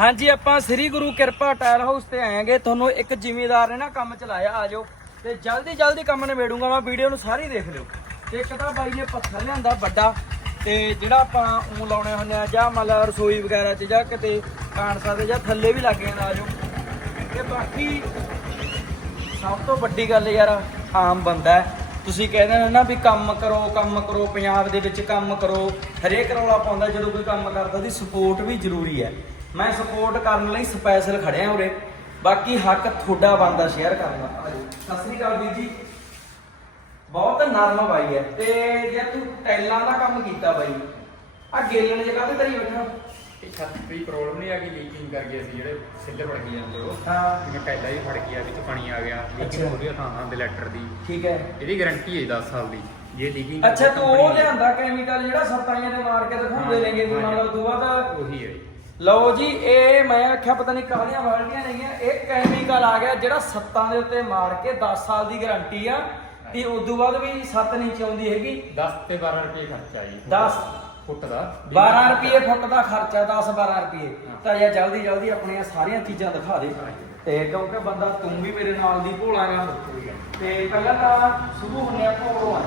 ਹਾਂਜੀ, ਆਪਾਂ ਸ੍ਰੀ ਗੁਰੂ ਕਿਰਪਾ ਟਾਇਰ ਹਾਊਸ ਤੇ ਆਏਗੇ ਤੁਹਾਨੂੰ ਇੱਕ ਜ਼ਿਮੀਦਾਰ ਨੇ ਨਾ ਕੰਮ ਚਲਾਇਆ, ਆ ਜਾਓ। ਤੇ ਜਲਦੀ ਜਲਦੀ ਕੰਮ ਨਿਬੇੜੂੰਗਾ ਮੈਂ, ਵੀਡੀਓ ਨੂੰ ਸਾਰੀ ਦੇਖ ਲਿਓ। ਤੇ ਇੱਕ ਤਾਂ ਬਾਈ ਨੇ ਪੱਥਰ ਲਿਆਂਦਾ ਵੱਡਾ, ਤੇ ਜਿਹੜਾ ਆਪਾਂ ਉਹ ਲਾਉਣੇ ਹੁੰਦੇ ਆ, ਜਾਂ ਮਤਲਬ ਰਸੋਈ ਵਗੈਰਾ 'ਚ, ਜਾਂ ਕਿਤੇ ਕਾਂਸਾ ਦੇ ਜਾਂ ਥੱਲੇ ਵੀ ਲੱਗ ਜਾਂਦਾ, ਆ ਜਾਓ। ਤੇ ਬਾਕੀ ਸਭ ਤੋਂ ਵੱਡੀ ਗੱਲ ਯਾਰ, ਆਮ ਬੰਦਾ ਤੁਸੀਂ ਕਹਿੰਦੇ ਨੇ ਨਾ ਵੀ ਕੰਮ ਕਰੋ ਕੰਮ ਕਰੋ, ਪੰਜਾਬ ਦੇ ਵਿੱਚ ਕੰਮ ਕਰੋ। ਹਰੇਕ ਰੌਲਾ ਪਾਉਂਦਾ, ਜਦੋਂ ਕੋਈ ਕੰਮ ਕਰਦਾ, ਉਹਦੀ ਸਪੋਰਟ ਵੀ ਜ਼ਰੂਰੀ ਹੈ। ਮੈਂ ਸਪੋਰਟ ਕਰਨ ਲਈ ਸਪੈਸ਼ਲ ਖੜਿਆ ਉਰੇ। ਬਾਕੀ ਹੱਕ ਤੁਹਾਡਾ ਬਣਦਾ ਸ਼ੇਅਰ ਕਰਨ ਦਾ। ਆ ਜਾਓ। ਸਤਿ ਸ੍ਰੀ ਅਕਾਲ ਵੀਰ ਜੀ। ਬਹੁਤ ਨਰਮ ਬਾਈ ਹੈ ਤੇ ਜੇ ਤੂੰ ਟੈਲਾਂ ਦਾ ਕੰਮ ਕੀਤਾ ਬਾਈ ਆ ਗੇਲਣ ਜਗ੍ਹਾ ਤੇ ਤੇਰੀ ਬੈਠਾ? ਇਹ ਛੱਤ ਦੀ ਪ੍ਰੋਬਲਮ ਨਹੀਂ ਆ ਗਈ ਲੀਕਿੰਗ ਕਰ ਗਏ ਸੀ ਜਿਹੜੇ ਸਿੱਧੇ ਫੜ ਗਏ ਅੰਦਰੋਂ ਹਾਂ। ਜਿਵੇਂ ਪਹਿਲਾਂ ਹੀ ਫੜ ਗਿਆ ਵਿੱਚ ਪਾਣੀ ਆ ਗਿਆ। ਲੀਕਿੰਗ ਹੋ ਰਹੀ ਆ ਥਾਂ ਦੇ ਲੈਟਰ ਦੀ। ਠੀਕ ਹੈ। ਇਹਦੀ ਗਾਰੰਟੀ ਹੈ 10 ਸਾਲ ਦੀ। ਜੇ ਲੀਕਿੰਗ ਅੱਛਾ ਤੂੰ ਉਹ ਲਿਆਂਦਾ ਕੈਮੀਕਲ ਜਿਹੜਾ ਸੱਤਾਈਆਂ ਤੇ ਮਾਰ ਕੇ ਦਿਖਾਉਂਦੇ ਨੇਗੇ ਲਓ ਤੂੰ ਬਾਅਦ? ਉਹੀ ਹੈ ਜੀ। ਲਓ ਜੀ ਇਹ ਮੈਂ ਆਖਿਆ ਪਤਾ ਨਹੀਂ ਕਾਹਦੀਆਂ ਵਾਲਟੀਆਂ ਨੇਗੀਆਂ। ਇਹ ਕੈਮੀਕਲ ਆ ਗਿਆ ਜਿਹੜਾ ਸੱਤਾਂ ਦੇ ਉੱਤੇ ਮਾਰ ਕੇ 10 ਸਾਲ ਦੀ ਗਾਰੰਟੀ ਆ ਤੇ ਉਦੋਂ ਬਾਅਦ ਵੀ ਸੱਤ ਨਹੀਂ ਚਾਉਂਦੀ ਹੈਗੀ। 10 ਤੇ 12 ਰੁਪਏ ਖਰਚਾ ਜੀ ਦਸ। ਫੁੱਟ ਦਾ। 12 ਰੁਪਏ ਫੁੱਟ ਦਾ ਖਰਚਾ 10 12 ਰੁਪਏ। ਤਾਂ ਯਾਰ ਜਲਦੀ ਜਲਦੀ ਆਪਣੀਆਂ ਸਾਰੀਆਂ ਚੀਜ਼ਾਂ ਦਿਖਾ ਦੇ। ਤੇ ਕਿਉਂਕਿ ਬੰਦਾ ਤੂੰ ਵੀ ਮੇਰੇ ਨਾਲ ਦੀ ਭੋਲਾਗਾ ਤੇ ਪਹਿਲਾਂ ਤਾਂ ਸ਼ੁਰੂ ਹੁੰਨੇ ਆ ਭੋਲੋਂ ਆ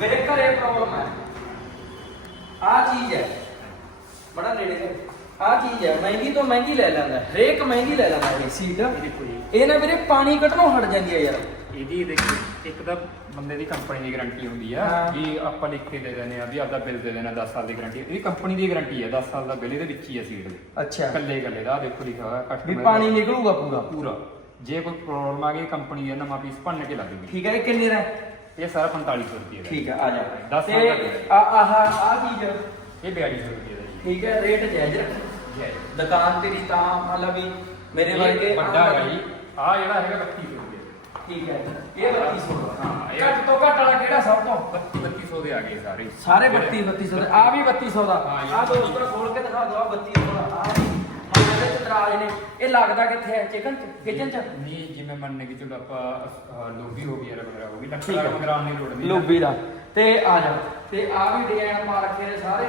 ਮੇਰੇ ਘਰੇ ਪ੍ਰੋਬਲਮ ਹੈ ਆ ਚੀਜ਼ ਹੈ। ਬੜਾ ਨੇੜੇ ਕਰ ਆ ਚੀਜ਼ ਹੈ ਮਹਿੰਗੀ ਤੋਂ ਮਹਿੰਗੀ ਲੈ ਲੈਂਦਾ ਹਰੇਕ ਮਹਿੰਗੀ ਲੈ ਲੈਂਦਾ ਇਹ ਸੀਟ ਇਹ ਦੇਖੋ ਜੀ ਇਹ ਨਾ ਵੀਰੇ ਪਾਣੀ ਕੱਢਣੋਂ ਹਟ ਜਾਂਦੀ ਹੈ ਯਾਰ। ਇਹਦੀ ਦੇਖੋ ਇੱਕ ਤਾਂ ਬੰਦੇ ਦੀ ਕੰਪਨੀ ਦੀ ਗਾਰੰਟੀ ਹੁੰਦੀ ਆ ਹਾਂ। ਵੀ ਆਪਾਂ ਲਿਖ ਕੇ ਦੇ ਦਿੰਦੇ ਆ ਵੀ ਆਪਦਾ ਬਿੱਲ ਦੇ ਦੇਣਾ 10 ਸਾਲ ਦੀ ਗਾਰੰਟੀ ਇਹਦੀ ਕੰਪਨੀ ਦੀ ਗਾਰੰਟੀ ਹੈ 10 ਸਾਲ ਦਾ ਬਿੱਲ ਇਹਦੇ ਵਿੱਚ ਹੀ ਆ ਸੀਟ ਦੇ ਅੱਛਾ। ਕੱਲੇ ਕੱਲੇ ਦਾ ਆਹ ਦੇਖੋ ਲਿਖਿਆ ਹੋਇਆ ਵੀ customer ਪਾਣੀ ਨਿਕਲੂਗਾ ਪੂਰਾ? ਪੂਰਾ। ਜੇ ਕੋਈ ਪ੍ਰੋਬਲਮ ਆ ਗਈ ਕੰਪਨੀ ਦਾ ਨਵਾਂ ਪੀਸ ਭੰਨ ਕੇ ਲੱਗ ਗਈ ਠੀਕ ਹੈ ਇਹ ਕਿੰਨੇ ਦਾ ਹੈ? ਇਹ ਸਾਰਾ 4500 ਰੁਪਏ ਦਾ। ਠੀਕ ਹੈ ਆ ਜਾ। ਦਸ ਤੇ ਸਾਲ ਦਾ ਆ ਆਹ ਆ ਚੀਜ਼। ਇਹ 4200 ਰੁਪਏ ਦਾ ਜੀ। ਠੀਕ ਹੈ ਰੇਟ ਜਾਇਜ਼ ਰੱਖ। ਦੁਕਾਨ ਤੇਰੀ ਤਾਂ ਮਤਲਬ ਵੀ ਮੇਰੇ ਵਰਗੇ ਵੱਡਾ ਜੀ। ਆ ਜਿਹੜਾ ਹੈਗਾ 3200 ਰੁਪਏ। ਠੀਕ ਹੈ ਇਹ 3200 ਹਾਂ, ਘੱਟ ਤੋਂ ਘੱਟ ਵਾਲਾ ਕਿਹੜਾ ਸਭ ਤੋਂ? 32 3200 ਦੇ ਆ ਗਏ ਸਾਰੇ। ਸਾਰੇ 32 3200 ਦੇ। ਆ ਵੀ 3200 ਦਾ। ਆ ਦੋਸਤੋ ਖੋਲ ਕੇ ਦਿਖਾ ਦੋ ਆ 3200 ਦਾ। ਆ ਇਹਦੇ ਚ ਦਰਾਜ ਨੇ। ਇਹ ਲੱਗਦਾ ਕਿੱਥੇ ਹੈ? ਚਿਕਨ ਚ? ਕਿਚਨ ਚ? ਨਹੀਂ ਜਿਵੇਂ ਮੰਨ ਕੇ ਚਲੋ ਆਪਾਂ ਲੋਬੀ ਹੋ ਗਈ ਯਾਰ ਵਗੈਰਾ ਹੋ ਗਈ ਲੱਕੜਾ ਹੈ। ਵਗੈਰਾ ਨਹੀਂ ਲੋੜ ਨਹੀਂ। ਲੋਬੀ ਦਾ। ਤੇ ਆ ਜਾ। ਤੇ ਆ ਵੀ ਡਿਜ਼ਾਈਨ ਮਾਰ ਰੱਖੇ ਨੇ ਸਾਰੇ।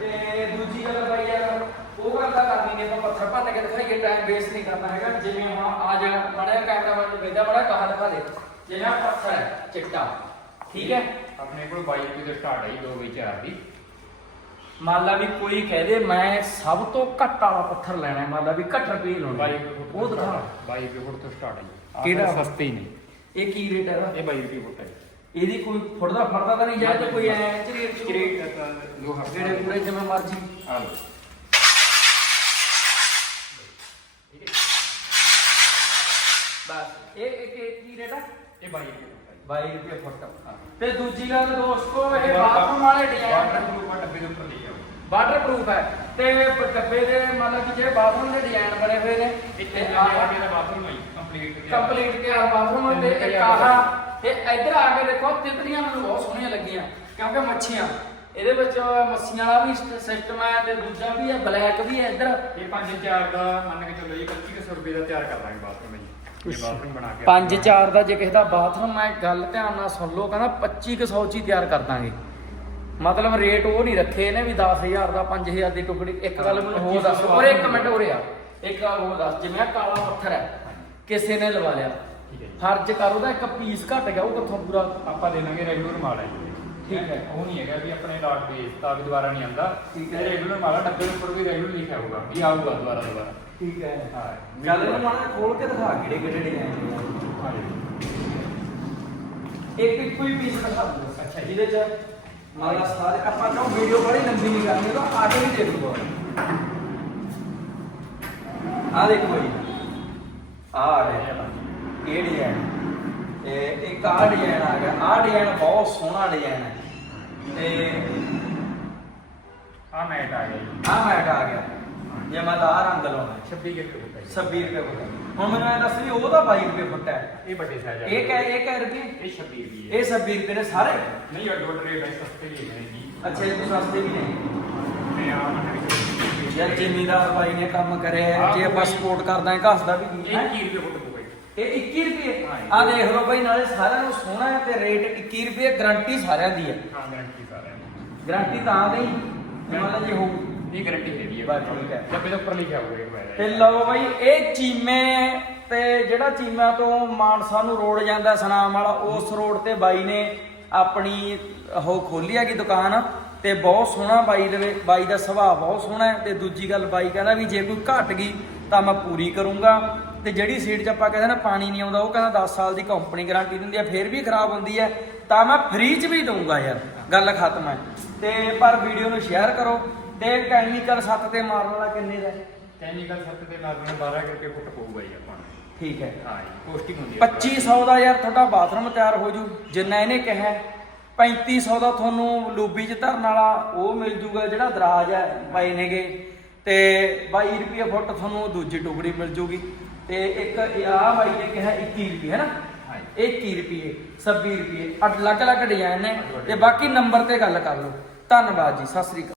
ਤੇ ਦੂਜੀ ਗੱਲ ਬਾਈ ਯਾਰ ਉਹ ਗੱਲ ਤਾਂ ਕਰਨੀ ਨੇ ਆਪਾਂ ਪੱਥਰ ਭੰਨ ਕੇ ਦਿਖਾਈਏ ਟਾਈਮ ਵੇਸਟ ਨਹੀਂ ਕਰਨਾ ਹੈਗਾ। ਜਿਵੇਂ ਹੁਣ ਆ ਜਾ ਮੜਿਆ ਕੈਮਰਾ ਵਾਲੇ ਵੇਦਾ ਬੜਾ ਕਹਾ ਦਿਖਾ ਦੇ। ਜਿਵੇਂ ਆਹ ਪੱਥਰ ਹੈ ਚਿੱਟਾ। ਠੀਕ ਹੈ? ਆਪਣੇ ਕੋਲ 22 ਰੁਪਏ ਦੇ ਸਟਾਰਟ ਹੈ ਜੀ 2 ਵਿੱਚ 4 ਦੀ। ਮੰਨ ਲਾ ਵੀ ਕੋਈ ਕਹਿ ਦੇ ਮੈਂ ਸਭ ਤੋਂ ਘੱਟ ਵਾਲਾ ਪੱਥਰ ਲੈਣਾ ਹੈ ਮੰਨ ਲਾ ਵੀ ਘੱਟ ਰੁਪਏ 22 ਲਾਉਣਾ ਰੁਪਏ ਫੁੱਟ ਉਹ ਦਿਖਾ। 22 ਰੁਪਏ ਫੁੱਟ ਤੋਂ ਸਟਾਰਟ ਹੈ ਕਿਹੜਾ? ਸਸਤੇ ਹੀ ਨੇ ਇਹ ਕੀ ਰੇਟ ਹੈ? ਇਹਦਾ? ਇਹ 22 ਰੁਪਏ ਫੁੱਟ ਹੈ ਇਹਦੀ ਕੋਈ ਫੁੱਟਦਾ ਫੜਦਾ ਤਾਂ ਨਹੀਂ ਜਾਂ ਤੇ ਕੋਈ ਐ ਚਰੇਟ ਚਰੇਟ ਦੋ ਜਿਹੜੇ ਪੂਰੇ ਜਿਵੇਂ ਮਰਜ਼ੀ। ਆ ਲਓ ਬਸ ਇਹ ਇੱਕ ਇਹ ਕੀ ਰੇਟ ਹੈ ਇਹ 22 ਰੁਪਏ ਫੁੱਟ ਹੈ 22 ਰੁਪਏ ਫੁੱਟ ਤੇ ਦੂਜੀ ਗੱਲ ਦੋਸਤੋ ਇਹ ਬਾਥਰੂਮ ਵਾਲੇ ਡਿਜ਼ਾਈਨ ਵਾਟਰਪ੍ਰੂਫ ਡੱਬੇ ਦੇ ਉੱਪਰ ਲਿਖਿਆ ਹੋਇਆ ਵਾਟਰਪ੍ਰੂਫ ਹੈ। ਤੇ ਡੱਬੇ ਦੇ ਮਤਲਬ ਕਿ ਜਿਹੜੇ ਬਾਥਰੂਮ ਦੇ ਡਿਜ਼ਾਈਨ ਬਣੇ ਹੋਏ ਨੇ ਇੱਥੇ ਆ ਆਹ ਗਿਆ ਬਾਥਰੂਮ ਹੈ ਕੰਪਲੀਟ ਕੰਪਲੀਟ ਤਿਆਰ ਬਾਥਰੂਮ ਤੇ ਇੱਕ ਆਹ। ਤੇ ਇੱਧਰ ਆ ਕੇ ਦੇਖੋ ਤਿਤਲੀਆਂ ਮੈਨੂੰ ਬਹੁਤ ਸੋਹਣੀਆਂ ਲੱਗੀਆਂ ਕਿਉਂਕਿ ਮੱਛੀਆਂ। ਇਹਦੇ ਵਿੱਚ ਮੱਛੀਆਂ ਵਾਲਾ ਵੀ ਸਿਸਟਮ ਹੈ ਤੇ ਦੂਜਾ ਵੀ ਹੈ ਬਲੈਕ ਵੀ ਹੈ ਇੱਧਰ। ਇਹ 5-4 ਦਾ ਮੰਨ ਕੇ ਚੱਲੋ ਜੀ 2500 ਰੁਪਏ ਦਾ ਤਿਆਰ ਕਰ ਦਾਂਗੇ ਬਾਥਰੂਮ ਜੀ। ਇਹ ਬਾਥਰੂਮ ਬਣਾ ਕੇ 5-4 ਦਾ ਜੇ ਕਿਸੇ ਦਾ ਬਾਥਰੂਮ ਮੈਂ ਗੱਲ ਧਿਆਨ ਨਾਲ ਸੁਣ ਲਓ ਕਹਿੰਦਾ 2500 ਚ ਹੀ ਤਿਆਰ ਕਰ ਦਾਂਗੇ। ਮਤਲਬ ਰੇਟ ਉਹ ਨਹੀਂ ਰੱਖੇ ਨੇ ਵੀ 10000 ਦਾ 5000 ਦੀ ਟੁਕੜੀ। ਇੱਕ ਗੱਲ ਮੈਨੂੰ ਹੋਰ ਦੱਸ ਔਰ ਇੱਕ ਮਿੰਟ ਉਰੇ ਆ। ਇੱਕ ਗੱਲ ਹੋਰ ਦੱਸ ਜਿਵੇਂ ਕਾਲਾ ਪੱਥਰ ਹੈ ਕਿਸੇ ਨੇ ਲਵਾ ਲਿਆ। ਹੈ। ਫਰਜ਼ ਕਰ ਉਹਦਾ ਇੱਕ ਪੀਸ ਘਟ ਗਿਆ ਉਹ ਕਿੱਥੋਂ ਪੂਰਾ ਆਪਾਂ ਦੇ ਦਾਂਗੇ ਰੈਗੂਲਰ ਮਾਲ ਹੈ ਠੀਕ ਹੈ। ਉਹ ਨਹੀਂ ਹੈਗਾ ਵੀ ਆਪਣੇ ਲਾਟ ਵੇਚਤਾ ਵੀ ਦੁਬਾਰਾ ਨਹੀਂ ਆਂਦਾ ਠੀਕ ਹੈ। ਇਹ ਰੈਗੂਲਰ ਮਾਲ ਡੱਬੇ ਦੇ ਉੱਪਰ ਵੀ ਰੈਗੂਲਰ ਲਿਖਿਆ ਹੋਊਗਾ ਵੀ ਆਊਗਾ ਦੁਬਾਰਾ ਦੁਬਾਰਾ। ਠੀਕ ਹੈ। ਹਾਂ। ਚੱਲ ਇਹਨੂੰ ਮਾੜਾ ਖੋਲ ਕੇ ਦਿਖਾ ਕਿਹੜੇ ਕਿਹੜੇ ਡਿਜ਼ਾਈਨ ਜੀ। ਇੱਕ ਇੱਕ ਕੋਈ ਪੀਸ ਦਿਖਾ ਦਿਓ। ਅੱਛਾ ਜਿਹਦੇ ਚ ਮਾਲਾ ਸਾਰੇ ਆਪਾਂ ਕਿਉਂ ਵੀਡੀਓ ਬੜੀ ਲੰਬੀ ਨਹੀਂ ਕਰਨੀ ਤਾਂ ਆਗੇ ਵੀ ਦੇ ਦੂੰਗਾ। ਆ ਦੇਖੋ ਜੀ। ਆ। ਗਿਆ ਇਹ ਡਿਜ਼ਾਈਨ ਤੇ ਇੱਕ ਆ ਡਿਜ਼ਾਈਨ ਆ ਗਿਆ। ਆ ਡਿਜ਼ਾਈਨ ਬਹੁਤ ਸੋਹਣਾ ਡਿਜ਼ਾਈਨ ਹੈ ਤੇ ਮੈਟ ਆ ਗਿਆ ਜੀ। ਆ ਮੈਟ ਆ ਗਿਆ। ਜੇ ਮੈਂ ਤਾਂ ਆਹ ਰੰਗ ਲਾਉਣਾ। 26 ਕਿਲੋ ਦਾ ਜੀ। 26 ਰੁਪਏ ਫੁੱਟ ਹੁਣ ਮੈਨੂੰ ਇਹ ਦੱਸ ਵੀ ਉਹਦਾ 22 ਰੁਪਏ ਫੁੱਟ ਹੈ। ਇਹ ਵੱਡੇ ਸਾਈਜ਼ ਆ। ਇਹ ਕਹਿ ਇਹ ਕਹਿ ਰੁਪਏ? ਇਹ 26 ਰੁਪਏ ਹੈ। ਇਹ 26 ਰੁਪਏ ਨੇ ਸਾਰੇ? ਨਹੀਂ ਅੱਡ ਅੱਡ ਰੇਟ ਹੈ ਸਸਤੇ ਹੀ ਹੈ ਜੀ। ਅੱਛਾ ਇਹ ਤੋਂ ਸਸਤੇ ਵੀ ਨੇ। ਤੇ ਆ ਮੰਨ ਕੇ ਚੱਲੋ ਯਾਰ ਜ਼ਿਮੀਦਾਰ ਭਾਈ ਨੇ ਕੰਮ ਕਰਿਆ ਹੈ, ਜੇ ਆਪਾਂ ਸਪੋਰਟ ਕਰਦਾ ਹਾਂ ਘਸਦਾ ਵੀ ਕੀ ਇਹ ਹੈ 21 ਰੁਪਏ ਫੁੱਟ ਇਹ 21 ਰੁਪਏ। ਆ ਦੇਖ ਲਓ ਭਾਈ ਨਾਲੇ ਸਾਰਿਆਂ ਨੂੰ ਸੋਹਣਾ ਹੈ ਤੇ ਰੇਟ 21 ਰੁਪਏ ਗਾਰੰਟੀ ਸਾਰਿਆਂ ਦੀ ਹੈ। ਹਾਂ ਗਾਰੰਟੀ ਸਾਰਿਆਂ ਦੀ। ਗਾਰੰਟੀ ਤਾਂ ਮੰਨ ਲਾ ਜੇ ਹੋ ਇਹ ਗਾਰੰਟੀ ਹੈਗੀ ਹੈ ਬਸ ਠੀਕ ਹੈ। ਡੱਬੇ ਦੇ ਉੱਪਰ ਲਿਖਿਆ ਹੋਊਗਾ ਤੇ ਲਓ ਬਈ ਇਹ ਚੀਮੇ ਤੇ ਜਿਹੜਾ ਚੀਮਾ ਤੋਂ ਮਾਨਸਾ ਨੂੰ ਰੋਡ ਜਾਂਦਾ ਸਨਾਮ ਵਾਲਾ ਉਸ ਰੋਡ ਤੇ ਬਾਈ ਨੇ ਆਪਣੀ ਉਹ ਖੋਲੀ ਹੈਗੀ ਦੁਕਾਨ ਤੇ ਬਹੁਤ ਸੋਹਣਾ ਬਾਈ ਦੇ ਬਾਈ ਦਾ ਸੁਭਾਅ ਬਹੁਤ ਸੋਹਣਾ ਹੈ ਤੇ ਦੂਜੀ ਗੱਲ ਬਾਈ ਕਹਿੰਦਾ ਵੀ ਜੇ ਕੋਈ ਘਟ ਗਈ ਤਾਂ ਮੈਂ ਪੂਰੀ ਕਰੂੰਗਾ। ਤੇ ਜਿਹੜੀ ਸੀਟ 'ਚ ਆਪਾਂ ਕਹਿੰਦੇ ਨਾ ਪਾਣੀ ਨਹੀਂ ਆਉਂਦਾ ਉਹ ਕਹਿੰਦਾ 10 ਸਾਲ ਦੀ ਕੰਪਨੀ ਗਾਰੰਟੀ ਦਿੰਦੀ ਹੈ ਫਿਰ ਵੀ ਖਰਾਬ ਹੁੰਦੀ ਹੈ ਤਾਂ ਮੈਂ ਫ੍ਰੀ 'ਚ ਵੀ ਦਊਂਗਾ ਯਾਰ ਗੱਲ ਖਤਮ ਹੈ ਤੇ ਪਰ ਵੀਡੀਓ ਨੂੰ ਸ਼ੇਅਰ ਕਰੋ ਤੇ ਕੈਮੀਕਲ ਸੱਤ ਤੇ ਮਾਰਨ ਵਾਲਾ ਕਿੰਨੇ ਦਾ? ਕੈਮੀਕਲ ਸੱਤ ਦੇ ਨਾਲ ਨੂੰ 12 ਕਰਕੇ ਫੁੱਟ ਪਊਗਾ ਜੀ ਆਪਾਂ ਨੂੰ। ਠੀਕ ਹੈ। ਹਾਂ ਕੋਸਟਿੰਗ ਹੁੰਦੀ ਹੈ 2500 ਦਾ ਯਾਰ ਤੁਹਾਡਾ ਬਾਥਰੂਮ ਤਿਆਰ ਹੋ ਜੂ ਜਿੰਨਾ ਇਹਨੇ ਕਿਹਾ। ਹੈ। 3500 ਦਾ ਤੁਹਾਨੂੰ ਲੂਬੀ ਚ ਧਰਨ ਵਾਲਾ ਉਹ ਮਿਲ ਜੂਗਾ ਜਿਹੜਾ ਦਰਾਜ ਹੈ ਪਾਏ ਨੇਗੇ। ਤੇ 22 ਰੁਪਏ ਫੁੱਟ ਤੁਹਾਨੂੰ ਦੂਜੀ ਟੁਕੜੀ ਮਿਲ ਜੂਗੀ। ਤੇ ਇੱਕ ਆ ਬਾਈ ਨੇ ਕਿਹਾ 21 ਰੁਪਏ ਹੈ ਨਾ? ਹਾਂ ਇਹ 21 ਰੁਪਏ 26 ਰੁਪਏ ਅਲੱਗ ਅਲੱਗ ਡਿਜ਼ਾਈਨ ਨੇ। ਤੇ ਬਾਕੀ ਨੰਬਰ ਤੇ ਗੱਲ ਕਰ ਲਓ। ਧੰਨਵਾਦ ਜੀ ਸਤਿ ਸ੍ਰੀ ਅਕਾਲ।